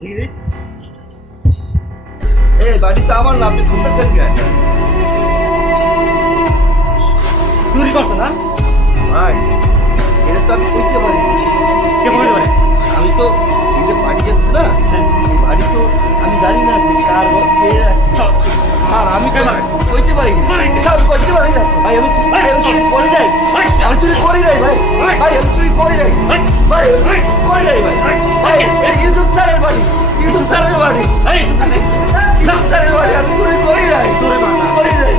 এই বাড়ি তো আমার না, আপনি ঘুরতেছেন কেন? চুরি করছো না? ভাই এটা তো আমি কইতে পারি না। কে বলতে পারে? আমি তো এই যে বাড়ি যাচ্ছি না, এই বাড়ি তো আমি জানি না যে কার কে রাখছে। আর আমি কইতে পারি না। আমি কইতে পারি না ভাই, আমি চুরি করি নাই। আমি চুরি করি নাই ভাই। ভাই আমি চুরি করি নাই ভাই, করি নাই ভাই। ভাই এই ইউটিউব চ্যানেল বাড়ি, ইউটিউব চ্যানেল বাড়ি, ইউটিউব চ্যানেল বাড়ি, আমি চুরি করি নাই, করি নাই।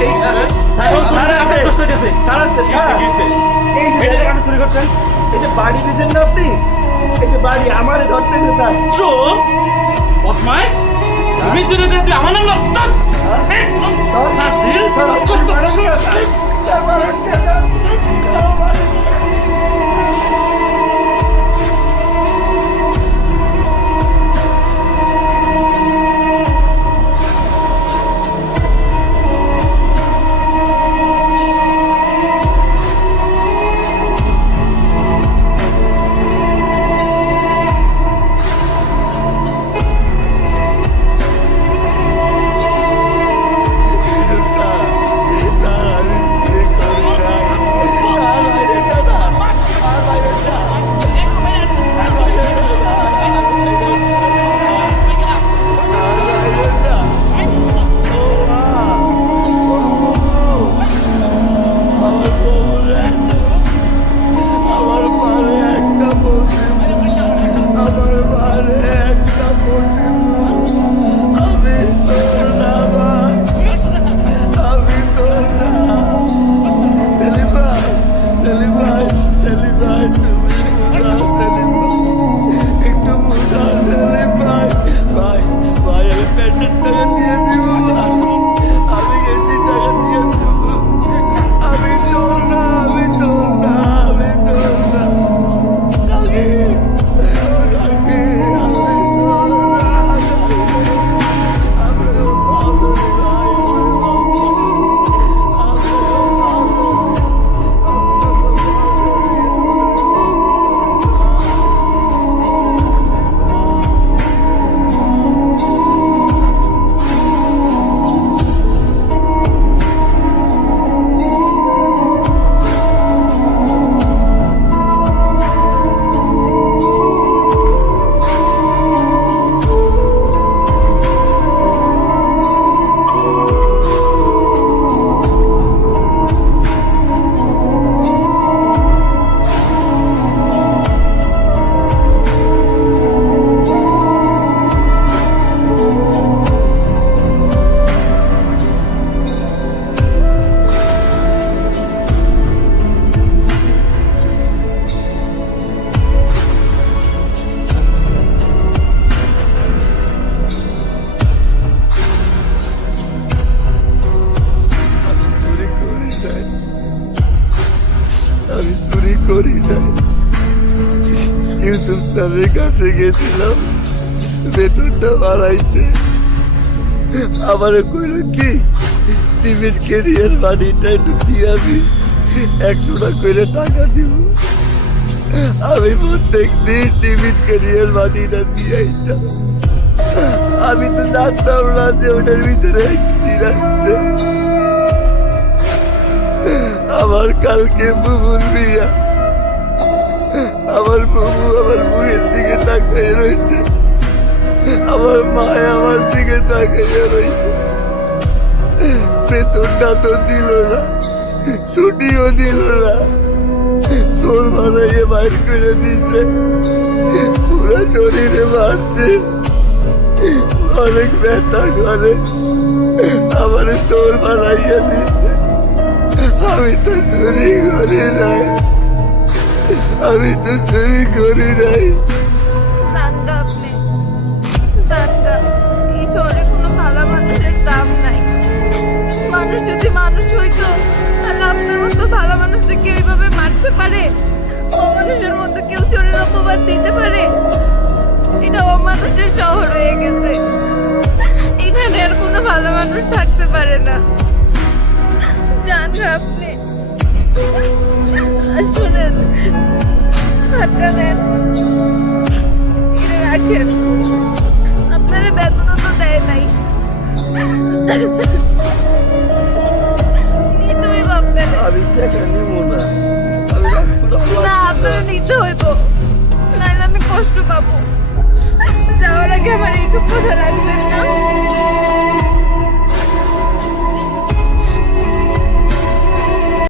এই এই যে বাড়ি দিয়েছেন না আপনি, এই যে বাড়ি আমার ধরতে চান। বদমাইশ, তুমি চুরি করে তুই আমার নাম লক্ষ্য করি নাই। ইউসুফ স্যারের কাছে গেছিলাম বেতনটা বাড়াইতে, আমার কইল কি টিভির ক্যারিয়ার বাড়িটা ঢুকিয়ে আমি 100 টাকা করে টাকা দিব। আমি প্রত্যেক দিন টিভির ক্যারিয়ার বাড়িটা দিয়ে আইতাম। আমি তো জানতাম না যে ওটার ভিতরে কি রাখছে। আমার কালকে বুবুর বিয়া, আমার বুবু আমার মুখের দিকে তাকাই রয়েছে, আমার মা আমার দিকে তাকাইয়া রয়েছে। বেতনটা তো দিল না, ছুটিও দিল না, চোর বানাইয়ে বাইর করে দিছে, পুরো শরীরে মারছে, অনেক ব্যথা করে আমার চোর বানাইয়া দিছে। আমি তো চুরি করি নাই, আমি তো চুরি করি নাই। জানগা আপনি, জানগা এই শহরে কোনো ভালো মানুষের দাম নাই। মানুষ যদি মানুষ হইতো তাহলে আপনার মতো ভালো মানুষকে কেউ এইভাবে মারতে পারে? অমানুষের মতো কেউ চোরের অপবাদ দিতে পারে? এটা অমানুষের শহর হয়ে গেছে, এখানে আর কোনো ভালো মানুষ থাকতে পারে না। জানগা আপনি, শুনেন, হাতটা দেন, রাখেন, আপনারা বেতনও তো দেয় নাই। নিতই বাপরে। আমি টাকা নেবো না।